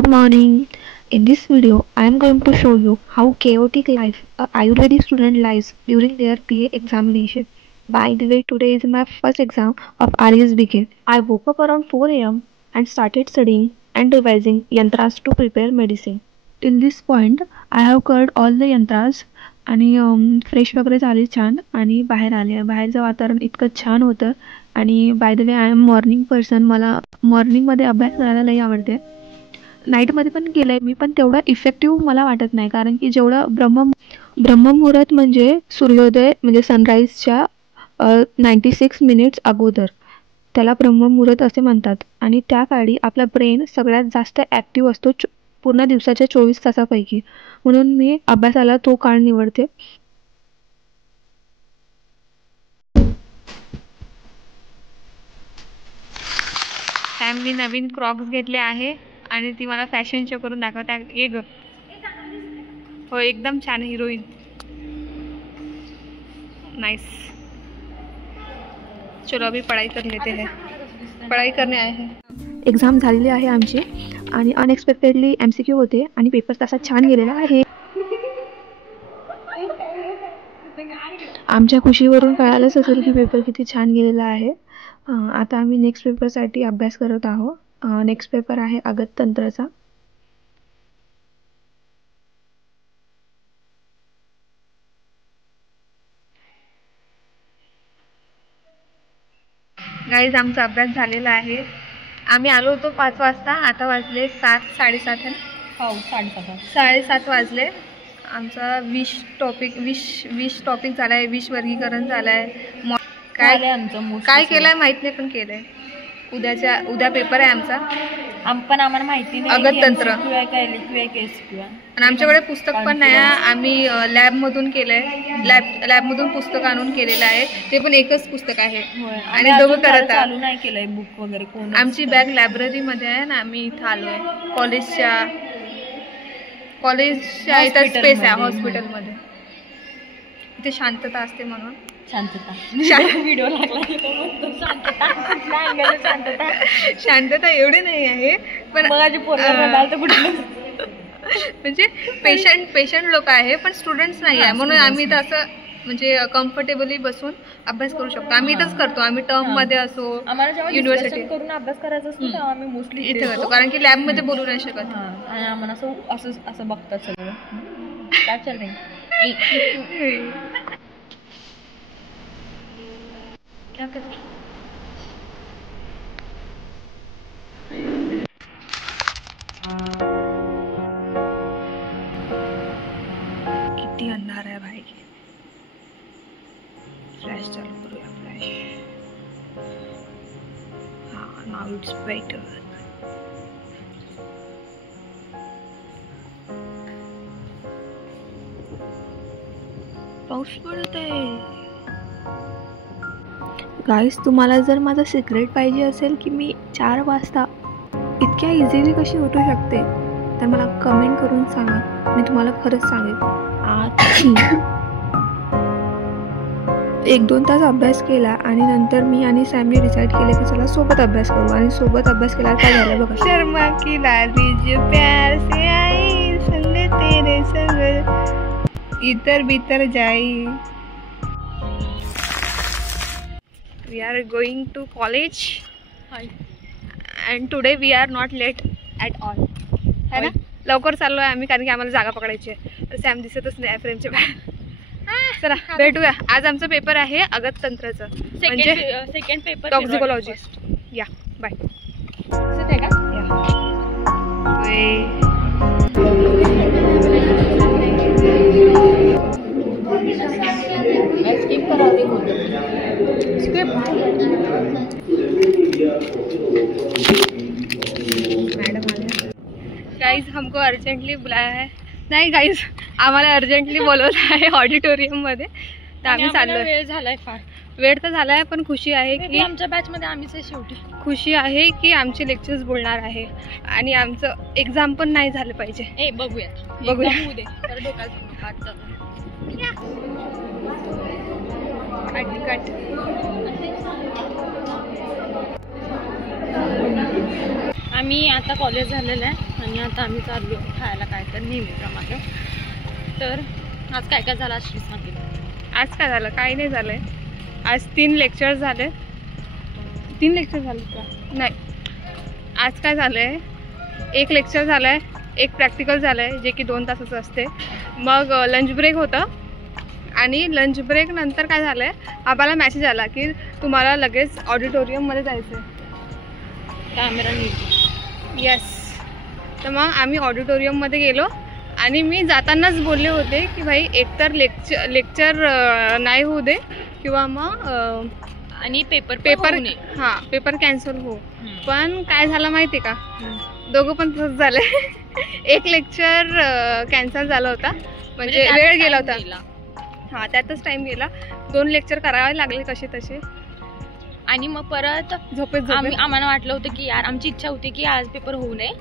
Good morning. In this video, I am going to show you how chaotic life a Ayurvedic student lives during their PA examination. By the way, today is my first exam of RSBK. I woke up around 4 a.m. and started studying and revising yantras to prepare medicine. Till this point, I have covered all the yantras आणि fresh वगैरे झाले छान आणि बाहेर आले. बाहेरचं वातावरण इतकं छान होतं आणि by the way I am morning person. मला मॉर्निंगमध्ये अभ्यास करायला लई आवडते. नाईटमध्ये पण केलं आहे मी, पण तेवढं इफेक्टिव्ह मला वाटत नाही, कारण की जेवढं ब्रह्ममुहूर्त म्हणजे सूर्योदय म्हणजे सनराईजच्या 96 मिनिट्स अगोदर त्याला ब्रह्ममुहूर्त असे म्हणतात. आणि त्या काळी आपला ब्रेन सगळ्यात जास्त ॲक्टिव्ह असतो पूर्ण दिवसाच्या 24 तासापैकी. म्हणून मी अभ्यासाला तो काळ निवडते. मी नवीन क्रॉक्स घेतले आहे आणि ती मला फॅशन शो करून दाखवते. ये ग, हो एकदम छान हिरोईन. नाइस. चलो अभी पढ़ाई कर लेते हैं. पढ़ाई करने आए हैं. एक्झाम झालेली आहे आमची आणि अनएक्सपेक्टेडली MCQ होते आणि पेपर तसा छान गेलेला आहे. आमच्या खुशीवरून कळालंच असेल की पेपर किती छान गेलेला आहे. आता आम्ही नेक्स्ट पेपरसाठी अभ्यास करत आहोत. नेक्स्ट पेपर आहे अगततंत्रचा. गाईज आमचा अभ्यास झालेला आहे. आम्ही आलो होतो 5 वाजता. आता वाजले 7, 7:30. हो 7:30 वाजले. आमचा 20 टॉपिक झाला आहे. 20 वर्गीकरण झालं आहे. काय केलंय माहित नाही, पण केलंय. उद्या पेपर आहे आमचा. आम्हाला माहिती नाही अगततंत्र. आणि आमच्याकडे पुस्तक पण नाही. आम्ही लॅबमधून केलंय. लॅबमधून पुस्तक आणून केलेलं आहे. ते पण एकच पुस्तक आहे आणि दोघं करत चालू नाही केलंय बुक वगैरे. आमची बॅग लायब्ररीमध्ये आहे ना. आम्ही इथं आलोय कॉलेजच्या इथं स्पेस आहे हॉस्पिटलमध्ये. इथे शांतता असते म्हणून. व्हिडिओ लागला. शांतता एवढी नाही आहे, पण म्हणजे पेशंट लोक आहे पण स्टुडंट्स नाही आहे. म्हणून आम्ही इथं असं म्हणजे कम्फर्टेबली बसून अभ्यास करू शकतो. आम्ही इथंच करतो. आम्ही टर्म मध्ये असो युनिव्हर्सिटी करून अभ्यास करायचा असतो तेव्हा आम्ही मोस्टली इथे करतो, कारण की लॅब मध्ये बोलू नाही शकत. आणि आम्हाला असं बघतात सगळं. काय चाललंय? किती अंधार आहे भाई. फ्लॅश चालू करूया. फ्लॅश. Now it's better. पाऊस पडत आहे. गाईस, तुम्हाला जर माझा सिक्रेट पाहिजे असेल की मी 4 वाजता इतक्या इझिली कशी उठू शकते, तर मला कमेंट करून सांगा. मी तुम्हाला खरंच सांगेन. 1-2 तास अभ्यास केला आणि नंतर मी आणि सॅमने डिसाईड केले की चला सोबत अभ्यास करू. आणि सोबत अभ्यास केला काय झालं बघा. शर्मा की लाली जो प्यार से आई, संग तेरे संग इतर भीतर जाई. We are going to college. Hi. And today we are not late at all. है ना? लवकर चाललो आहे आम्ही, कारण की आम्हाला जागा पकडायची आहे. सॅम दिसतच नाही फ्रेमच्या बाहेर. चला भेटूया. आज आमचा पेपर आहे अगततंत्रचा, म्हणजे सेकंड पेपर टॉक्सिकोलॉजिस्ट. या बाय. आहे का? गाइस हमको अर्जेंटली बुलाया है. नाही गाइस, आम्हाला अर्जंटली बोलवलं आहे ऑडिटोरियम मध्ये. तर आम्ही चाललो. वेळ झालाय फार. वेळ तर झालाय, पण खुशी आहे की आमच्या बॅच मध्ये आम्हीच आहे शेवटी. खुशी आहे की आमचे लेक्चर्स बोलणार आहे आणि आमचं एक्झाम पण नाही झालं पाहिजे. बघूया. आम्ही आता कॉलेज झालेलं आहे आणि आता आम्ही चाललो खायला काय तर नेहमीप्रमाणे. तर आज काय काय झालं श्री सांगेल. आज काय झालं? काही नाही झालंय. आज 3 लेक्चर झाले. 3 लेक्चर झाले का? नाही. आज काय झालंय, 1 लेक्चर झालंय, 1 प्रॅक्टिकल झालंय जे की 2 तासाचं असते. मग लंच ब्रेक होता आणि लंच ब्रेक नंतर काय झालंय, आम्हाला मेसेज आला की तुम्हाला लगेच ऑडिटोरियममध्ये जायचं आहे. कॅमेरा नीट. येस. तर मग आम्ही ऑडिटोरियममध्ये गेलो आणि मी जातानाच बोलले होते की भाई एकतर लेक्चर नाही होऊ दे किंवा मग आणि पेपर पेपर कॅन्सल हो. पण काय झालं माहिती आहे का, दोघं पण तसंच झालं. 1 लेक्चर कॅन्सल झाला होता, म्हणजे वेळ गेला होता. त्यातच टाईम गेला. 2 लेक्चर करावे लागले कसे तसे. आणि मग परत आम्हाला वाटलं होतं की यार, आमची इच्छा होती की आज पेपर होऊ नये,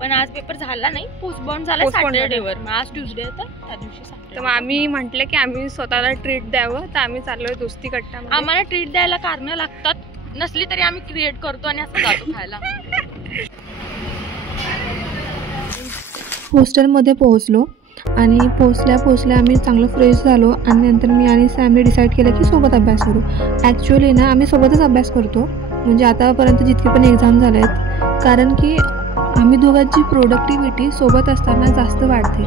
पण आज पेपर झाला नाही, पोस्टपोन झाला सॅटर्डेवर. मग आज ट्यूजडे होता, त्या दिवशी सॅटर्डे. तर मग आम्ही म्हटलं की आम्ही स्वतःला ट्रीट द्यावं, तर आम्ही चाललोय दोस्ती कट्टा. आम्हाला ट्रीट द्यायला कारणं लागतात, नसली तरी आम्ही क्रिएट करतो आणि असं जातो खायला. हॉस्टेलमध्ये पोहोचलो आणि पोहोचल्या आम्ही चांगलं फ्रेश झालो आणि नंतर मी आणि सॅमने डिसाईड केलं की सोबत अभ्यास करू. ॲक्च्युअली ना आम्ही सोबतच अभ्यास करतो, म्हणजे आतापर्यंत जितके पण एक्झाम झाले आहेत, कारण की आम्ही दोघांची प्रोडक्टिव्हिटी सोबत असताना जास्त वाढते.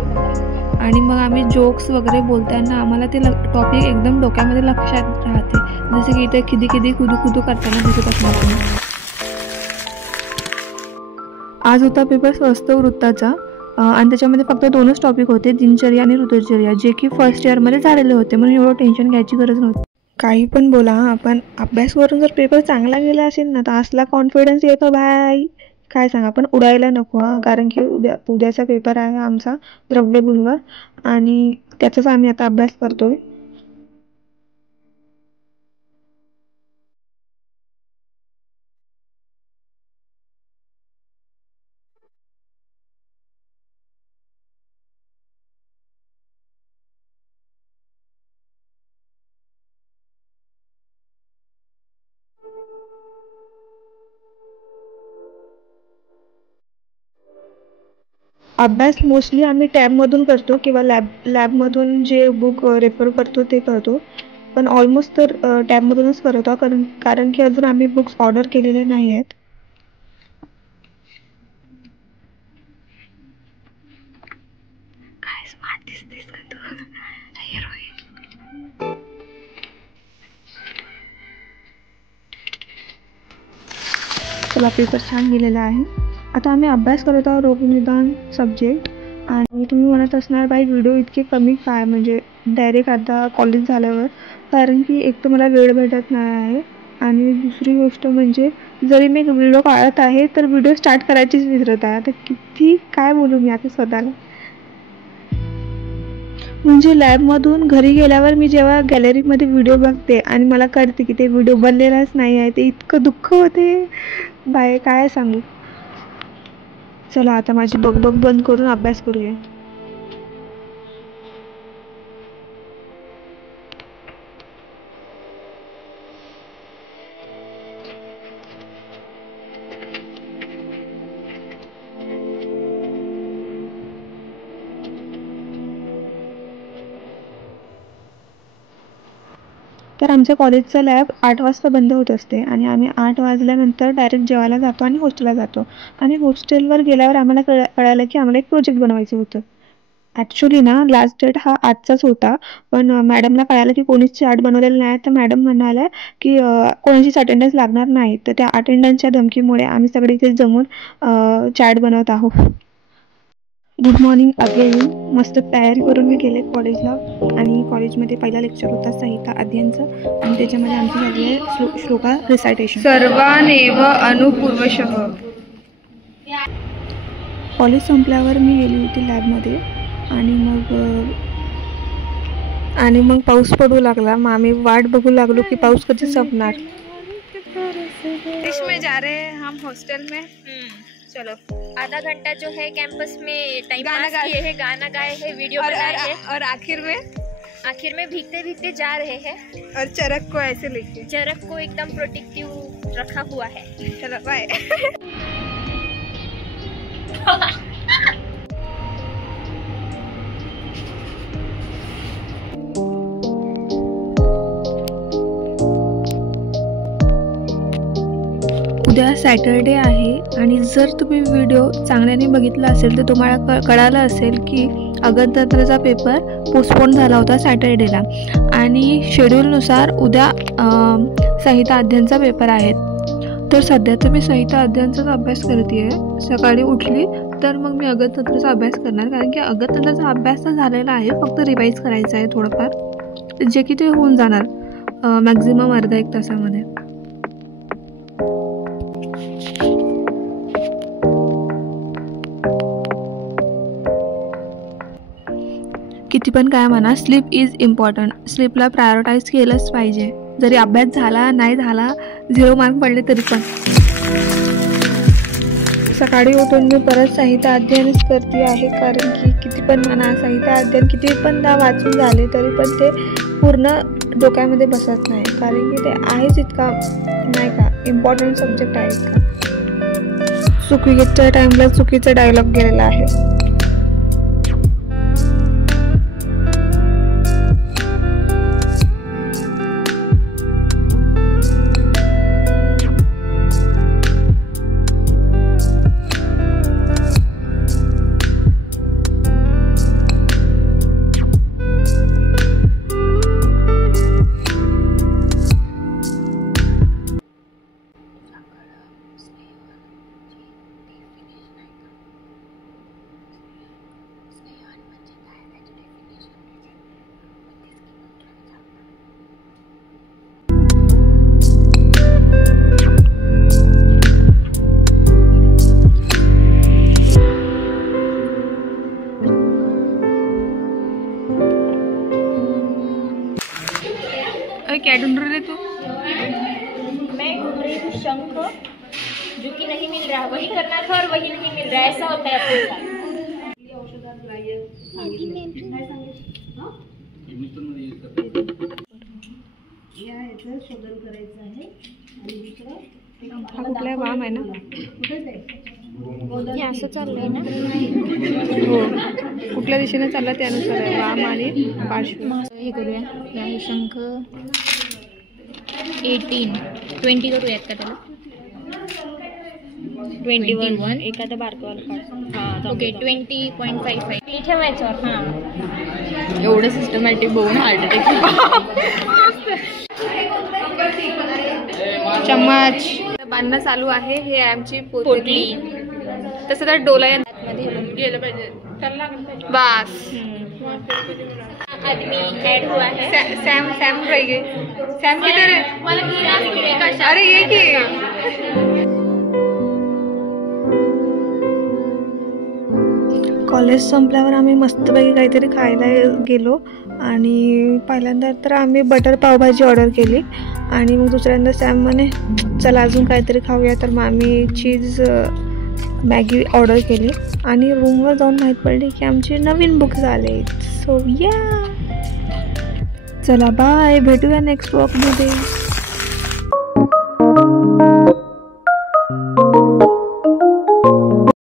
आणि मग आम्ही जोक्स वगैरे बोलताना आम्हाला ते टॉपिक एकदम डोक्यामध्ये लक्षात राहते. जसे की इथे खिदी कुदू करताना दिसत असणार. आज होता पेपर स्वस्थ वृत्ताचा आणि त्याच्यामध्ये फक्त 2च टॉपिक होते, दिनचर्या आणि ऋतुचर्या, जे की फर्स्ट इयरमध्ये झालेले होते, म्हणून एवढं टेन्शन घ्यायची गरज नव्हती. काही पण बोला, आपण अभ्यास करून जर पेपर चांगला गेला असेल ना, तर असला कॉन्फिडन्स येतो भाई, काय सांगा. पण उडायला नको कारण की उद्याचा पेपर आहे आमचा द्रव्यगुण, आणि त्याचाच आम्ही आता अभ्यास करतोय. अभ्यास मोस्टली आम्ही टॅबमधून करतो किंवा लॅबमधून जे बुक रेफर करतो ते करतो, पण ऑलमोस्ट तर टॅबमधूनच करतो, कारण की अजून आम्ही बुक्स ऑर्डर केलेले नाही आहेत. काय स्मार्ट दिसतेस का तू, हिरोईन. चला, पेपर छान गेलेला आहे. आता आम्ही अभ्यास करत आहोत रोगनिदान सब्जेक्ट. आणि तुम्ही म्हणत असणार बाई व्हिडिओ इतके कमी काय, म्हणजे डायरेक्ट आता कॉलेज झाल्यावर, कारण की एक तर मला वेळ भेटत नाही आहे आणि दुसरी गोष्ट म्हणजे जरी मी व्हिडिओ काढत आहे तर व्हिडिओ स्टार्ट करायचीच विसरत आहे. आता किती काय बोलू मी आता स्वतःला. म्हणजे लॅबमधून घरी गेल्यावर मी जेव्हा गॅलरीमध्ये व्हिडिओ बघते आणि मला कळते की ते व्हिडिओ बनलेलाच नाही आहे, ते इतकं दुःख होते बाय, काय सांगू. चला आता माझी बग बंद करून अभ्यास करूया. तर आमच्या कॉलेजचं लॅब 8 वाजता बंद होत असते आणि आम्ही 8 वाजल्यानंतर डायरेक्ट जेवायला जातो आणि हॉस्टेलला जातो. आणि हॉस्टेलवर गेल्यावर आम्हाला कळालं की आम्हाला एक प्रोजेक्ट बनवायचं होतं. ॲक्च्युली ना लास्ट डेट हा आजचाच होता, पण मॅडमला कळालं की कोणीच चॅट बनवलेलं नाही. तर मॅडम म्हणाल्या की कोणाचीच अटेंडन्स लागणार नाही. तर त्या अटेंडन्सच्या धमकीमुळे आम्ही सगळे इथे जमून चॅट बनवत आहोत. Good morning again. मस्त तयारी करून मी गेले कॉलेजला आणि कॉलेजमध्ये पहिला लेक्चर होता संहिता अध्ययनचा आणि त्याच्यामध्ये आमची झाली आहे श्लोका रिसायटेशन. सर्वानेव अनुपूर्वशः. कॉलेज संपल्यावर मी गेली होती लॅबमध्ये आणि मग पाऊस पडू लागला. मग आम्ही वाट बघू लागलो की पाऊस कधी संपणार. इसमें जा रहे हैं हम हॉस्टल में. चलो, आधा घंटा जो है कैंपस में टाइम पास किए हैं, गाना गाए हैं, वीडियो बनाए हैं और आखिर में भीगते भीगते जा रहे हैं और चरक को ऐसे लेके, चरक को एकदम प्रोटेक्टिव रखा हुआ है. चलो बाय. उद्या सॅटरडे आहे आणि जर तुम्ही व्हिडिओ चांगल्याने बघितला असेल तर तुम्हाला कळालं असेल की अगणिताचा पेपर पोस्टपोन झाला होता सॅटरडेला आणि शेड्यूलनुसार उद्या संहिता अध्ययनचा पेपर आहे. तर सध्या तर मी संहिता अध्ययनचाच अभ्यास करते आहे. सकाळी उठली तर मग मी अगणिताचा अभ्यास करणार, कारण की अगणिताचा अभ्यास तर झालेला आहे, फक्त रिवाईज करायचं आहे थोडंफार, जे की ते होऊन जाणार मॅक्झिमम अर्धा एक तासामध्ये. किती पण काय म्हणा, स्लीप इज इम्पॉर्टंट. स्लीपला प्रायोरिटाईज केलंच पाहिजे. जरी अभ्यास झाला नाही झाला 0 मार्क पडले तरी पण. सकाळी उठून मी परत संहिता अध्ययनच करते आहे, कारण की किती पण म्हणा संहिता अध्ययन किती पण वाचून झाले तरी पण ते पूर्ण डोक्यामध्ये बसत नाही, कारण की ते आहेच इतका नाही का इम्पॉर्टंट सब्जेक्ट आहे इतका. चुकीच्या टाईमला चुकीचा डायलॉग गेलेला आहे. क्या ढूंढ रहे तू? मैं ढूंढ रही हूँ शंख, जो कि नहीं मिल रहा. वही करना था और वही नहीं मिल रहा. ऐसा होता है अपने साथ. हा कुठला वाम आहे ना? हे असं चाललंय ना? हो, कुठल्या दिशेने चाललं त्यानुसार आहे. वाम आणि पार्श्व. हे करूया. हे शंख 20 करूयात का त्याला? 21 एखादा बारकवाला. ओके 20.55 ठेवायचं. हां, एवढं सिस्टमॅटिक बघून हार्ट अटॅक. चम्मच बांधणं चालू आहे. हे आमची पोटली. तसं तर डोला गेलं पाहिजे. बस आदमी ऐड हुआ है. सॅम रह गए. सॅम किधर है? अरे ये की कॉलेज संपल्यावर आम्ही मस्तपैकी काहीतरी खायला गेलो आणि पहिल्यांदा तर आम्ही बटर पावभाजी ऑर्डर केली आणि मग दुसऱ्यांदा सॅम म्हणे चला अजून काहीतरी खाऊया, तर मग आम्ही चीज मॅगी ऑर्डर केली आणि रूमवर जाऊन माहीत पडली की आमची नवीन बुक झाले. सो या चला बाय, भेटूया नेक्स्ट वॉकमध्ये.